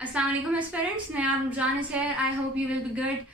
Assalamualaikum aspirants, Nayab Ramzan is here. I hope you will be good.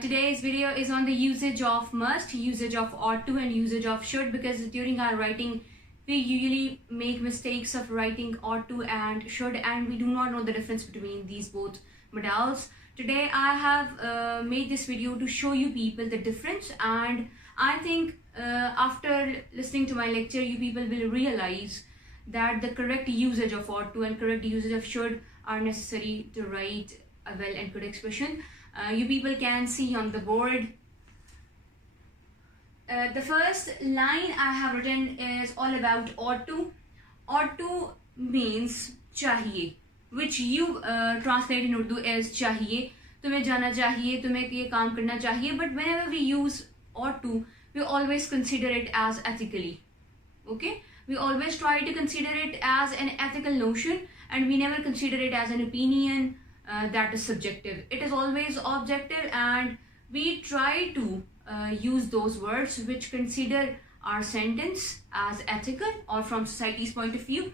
Today's video is on the usage of must, usage of ought to, and usage of should, because during our writing we usually make mistakes of writing ought to and should, and we do not know the difference between these both modals. Today I have made this video to show you people the difference, and I think after listening to my lecture you people will realize that the correct usage of ought to and correct usage of should are necessary to write a well and good expression. You people can see on the board. The first line I have written is all about ought to. Ought to means chahiye, which you translate in Urdu as chahiye. तुम्हें जाना चाहिए, तुम्हें ये काम करना चाहिए. But whenever we use ought to, we always consider it as ethically. Okay? We always try to consider it as an ethical notion, and we never consider it as an opinion that is subjective. It is always objective, and we try to use those words which consider our sentence as ethical or from society's point of view.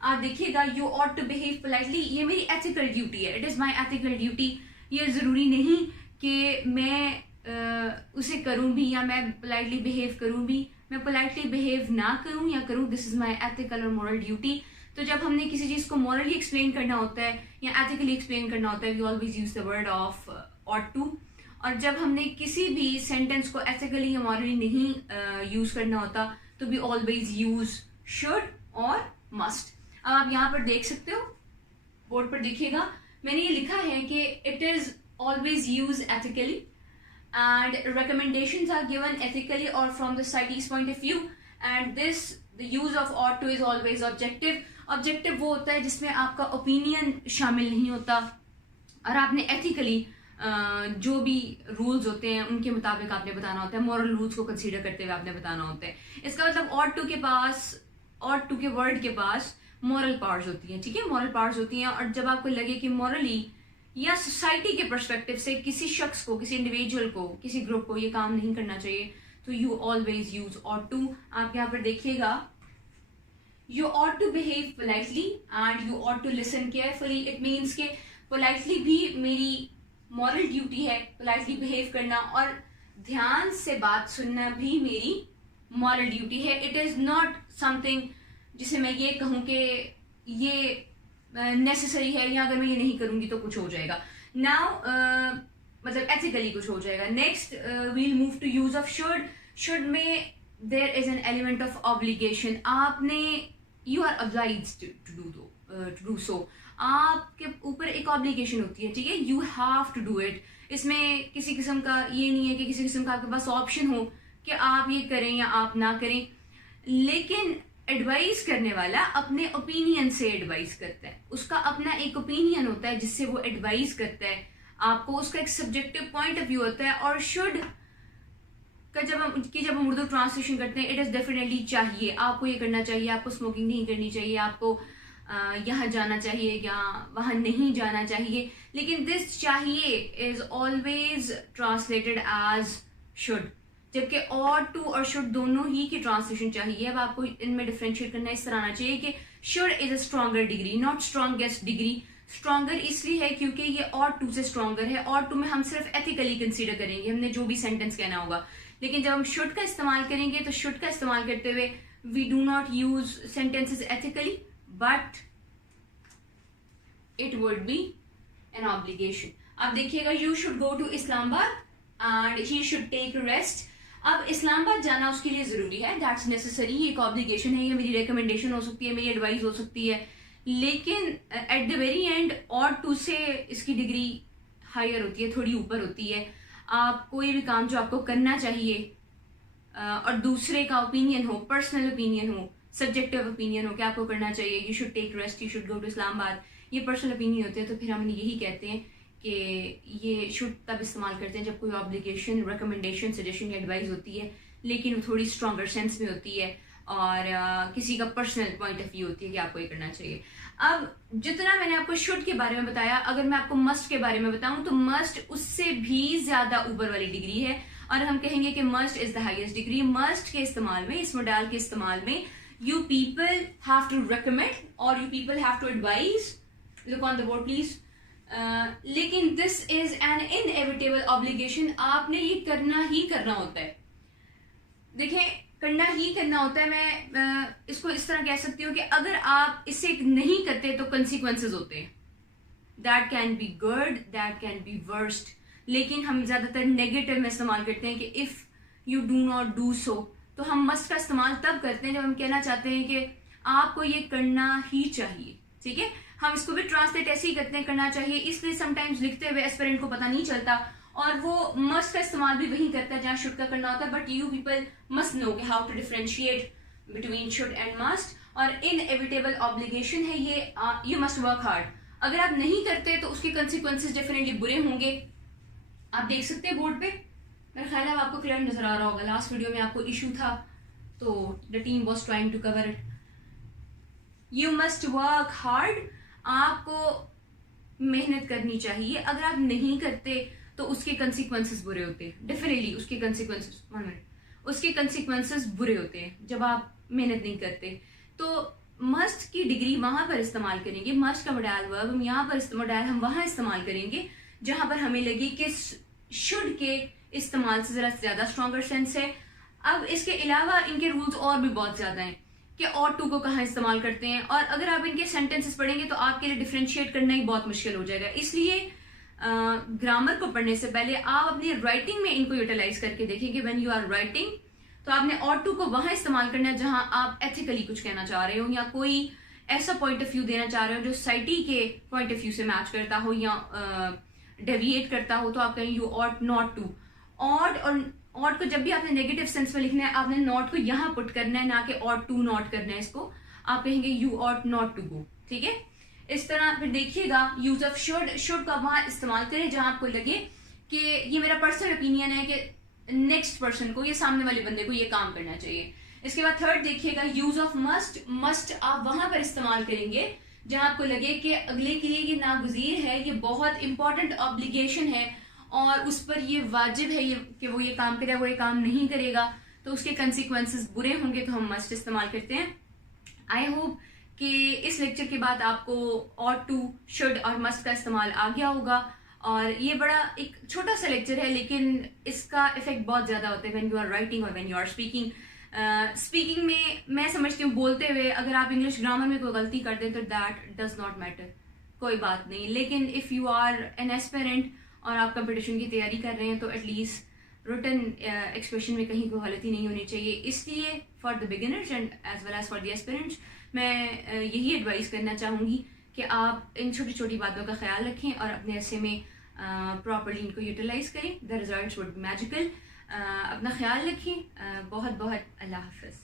आप देखिएगा, you ought to behave politely. ये मेरी ethical duty है. It is my ethical duty. ये ज़रूरी नहीं कि मैं उसे करूँ भी या मैं politely behave करूँ भी. मैं politely behave ना करूँ या करूँ, this is my ethical or moral duty. तो जब हमने किसी चीज़ को morally explain करना होता है या ethically explain करना होता है, we always use the word of ought to. और जब हमने किसी भी sentence को ethically या morally नहीं use करना होता, तो we always use should or must. अब आप यहाँ पर देख सकते हो, बोर्ड पर देखिएगा, मैंने ये लिखा है कि it is always used ethically and recommendations are given ethically or from the society's point of view, and this the use of ought to is always objective. Objective वो होता है जिसमें आपका opinion शामिल नहीं होता और आपने ethically जो भी rules होते हैं उनके मुताबिक आपने बताना होता है, moral rules को consider करते हुए आपने बताना होता है. इसका मतलब ought to के पास, ought to के word के पास moral powers होती हैं, ठीक है, moral powers होती हैं. और जब आपको लगे कि morally या सोसाइटी के पर्सपेक्टिव से किसी शख्स को, किसी इंडिविजुअल को, किसी ग्रुप को ये काम नहीं करना चाहिए, तो you always use ought to. आप यहाँ पर देखिएगा, you ought to behave politely and you ought to listen carefully. It means कि politely भी मेरी moral duty है, politely behave करना, और ध्यान से बात सुनना भी मेरी moral duty है. It is not something जिसे मैं ये कहूँ कि ये नेसेसरी है या अगर मैं ये नहीं करूंगी तो कुछ हो जाएगा. नाउ मतलब एथिकली कुछ हो जाएगा. Next we'll move to use of should. Should में there is an element of obligation. आपने, you are obliged to do so. आपके ऊपर एक ऑब्लिगेशन होती है, ठीक है, you have to do it. इसमें किसी किस्म का ये नहीं है कि किसी किस्म का आपके पास ऑप्शन हो कि आप ये करें या आप ना करें. लेकिन एडवाइस करने वाला अपने ओपिनियन से एडवाइस करता है, उसका अपना एक ओपिनियन होता है जिससे वो एडवाइस करता है आपको, उसका एक सब्जेक्टिव पॉइंट ऑफ व्यू होता है. और शुड का जब हम उर्दू ट्रांसलेशन करते हैं, इट इज डेफिनेटली चाहिए, आपको ये करना चाहिए, आपको स्मोकिंग नहीं करनी चाहिए, आपको यहाँ जाना चाहिए या वहां नहीं जाना चाहिए. लेकिन दिस चाहिए is always translated as should, जबकि ought to और should दोनों ही की ट्रांसलेशन चाहिए. अब आपको इनमें डिफरेंशिएट करना इस तरह आना चाहिए कि should is a stronger degree, not strongest degree. stronger इसलिए है क्योंकि ये ought to से stronger है. ought to में हम सिर्फ ethically consider करेंगे, हमने जो भी sentence कहना होगा. लेकिन जब हम should का इस्तेमाल करेंगे तो should का इस्तेमाल करते हुए we do not use sentences ethically, but it would be an obligation. अब देखिएगा, you should go to Islamabad and he should take rest. अब इस्लामाबाद जाना उसके लिए जरूरी है, दैट्स नेसेसरी, एक ऑब्लिगेशन है, ये मेरी रिकमेंडेशन हो सकती है, मेरी एडवाइस हो सकती है. लेकिन at the very and ought to से इसकी डिग्री हायर होती है, थोड़ी ऊपर होती है. आप कोई भी काम जो आपको करना चाहिए और दूसरे का ओपिनियन हो, पर्सनल ओपिनियन हो, सब्जेक्टिव ओपिनियन हो कि आपको करना चाहिए, you should take rest, you should go to Islamabad, ये पर्सनल ओपिनियन होते हैं, तो फिर हम यही कहते हैं कि ये शुड तब इस्तेमाल करते हैं जब कोई ऑब्लिगेशन, रिकमेंडेशन, सजेशन या एडवाइस होती है, लेकिन वो थोड़ी स्ट्रॉन्गर सेंस में होती है और किसी का पर्सनल पॉइंट ऑफ व्यू होती है कि आपको ये करना चाहिए. अब जितना मैंने आपको शुड के बारे में बताया, अगर मैं आपको मस्ट के बारे में बताऊं तो मस्ट उससे भी ज्यादा ऊपर वाली डिग्री है और हम कहेंगे कि must is the highest degree. Must के इस्तेमाल में, इस मॉडल के इस्तेमाल में, you people have to recommend or you people have to advise look on the board please. लेकिन this is an inevitable obligation, आपने ये करना ही करना होता है। देखें, करना ही करना होता है। मैं इसको इस तरह कह सकती हूँ कि अगर आप इसे नहीं करते तो कंसिक्वेंसेज होते हैं। That can be good, that can be worst, लेकिन हम ज्यादातर नेगेटिव में इस्तेमाल करते हैं कि if you do not do so. तो हम मस्ट का इस्तेमाल तब करते हैं जब हम कहना चाहते हैं कि आपको ये करना ही चाहिए। ठीक है, हम इसको भी ट्रांसलेट ऐसे ही करते हैं, करना चाहिए, इसलिए समटाइम्स लिखते हुए एस्पिरेंट को पता नहीं चलता और वो मस्ट का इस्तेमाल भी वही करता है जहां शुड का करना होता है। But you people must know कि how to differentiate between should and must. और इनएविटेबल ऑब्लिगेशन है ये, यू मस्ट वर्क हार्ड। अगर आप नहीं करते तो उसके कंसिक्वेंसेस डेफिनेटली बुरे होंगे। आप देख सकते हैं बोर्ड पे, मेरा ख्याल है आपको क्लियर नजर आ रहा होगा। लास्ट वीडियो में आपको इशू था तो the team was trying to cover it. You must work hard, आपको मेहनत करनी चाहिए। अगर आप नहीं करते तो उसके कंसिक्वेंसेस बुरे होते हैं। डेफिनेटली उसके कंसिक्वेंसेस बुरे होते हैं जब आप मेहनत नहीं करते। तो मस्ट की डिग्री वहां पर इस्तेमाल करेंगे, मस्ट का मॉडल वर्ब हम यहाँ पर मॉडल हम वहां इस्तेमाल करेंगे जहां पर हमें लगे कि शुड के इस्तेमाल से जरा ज्यादा स्ट्रॉन्गर सेंस है। अब इसके अलावा इनके रूल्स और भी बहुत ज्यादा हैं कि और टू को कहाँ इस्तेमाल करते हैं, और अगर आप इनके सेंटेंसेस पढ़ेंगे तो आपके लिए डिफरेंशिएट करना ही बहुत मुश्किल हो जाएगा। इसलिए ग्रामर को पढ़ने से पहले आप अपनी राइटिंग में इनको यूटिलाइज करके देखेंगे। व्हेन यू आर राइटिंग तो आपने और टू को वहां इस्तेमाल करना है जहां आप एथिकली कुछ कहना चाह रहे हो या कोई ऐसा पॉइंट ऑफ व्यू देना चाह रहे हो जो सोसाइटी के पॉइंट ऑफ व्यू से मैच करता हो या डेविएट करता हो। तो आप कहें you ought not to. Ought और ऑट को जब भी आपने नेगेटिव सेंस में लिखना है आपने नॉट को यहाँ पुट करना है, ना कि ऑट टू नॉट करना है। इसको आप कहेंगे you ought not to go. ठीक है, इस तरह फिर देखिएगा यूज ऑफ शुड का वहां इस्तेमाल करें जहां आपको लगे कि ये मेरा पर्सनल ओपिनियन है कि नेक्स्ट पर्सन को, ये सामने वाले बंदे को ये काम करना चाहिए। इसके बाद थर्ड देखिएगा यूज ऑफ मस्ट आप वहां पर इस्तेमाल करेंगे जहां आपको लगे कि अगले के लिए ये नागुज़ीर है, ये बहुत इंपॉर्टेंट ऑब्लिगेशन है और उस पर ये वाजिब है ये कि वो ये काम करे, वो ये काम नहीं करेगा तो उसके कंसिक्वेंसेस बुरे होंगे, तो हम मस्ट इस्तेमाल करते हैं। आई होप कि इस लेक्चर के बाद आपको और टू, शुड और मस्ट का इस्तेमाल आ गया होगा। और ये बड़ा एक छोटा सा लेक्चर है लेकिन इसका इफेक्ट बहुत ज्यादा होता है व्हेन यू आर राइटिंग और when you are speaking. Speaking में मैं समझती हूँ बोलते हुए अगर आप इंग्लिश ग्रामर में कोई गलती कर दें तो दैट डज नॉट मैटर, कोई बात नहीं। लेकिन if you are an aspirant और आप कंपटीशन की तैयारी कर रहे हैं तो एटलीस्ट रिटन एक्सप्रेशन में कहीं कोई गलती नहीं होनी चाहिए। इसलिए for the beginners and as well as for the aspirants मैं यही एडवाइस करना चाहूँगी कि आप इन छोटी छोटी बातों का ख्याल रखें और अपने ऐसे में प्रॉपरली इनको यूटिलाइज करें। The results would be magical. अपना ख्याल रखें। बहुत बहुत अल्लाह हाफिज़।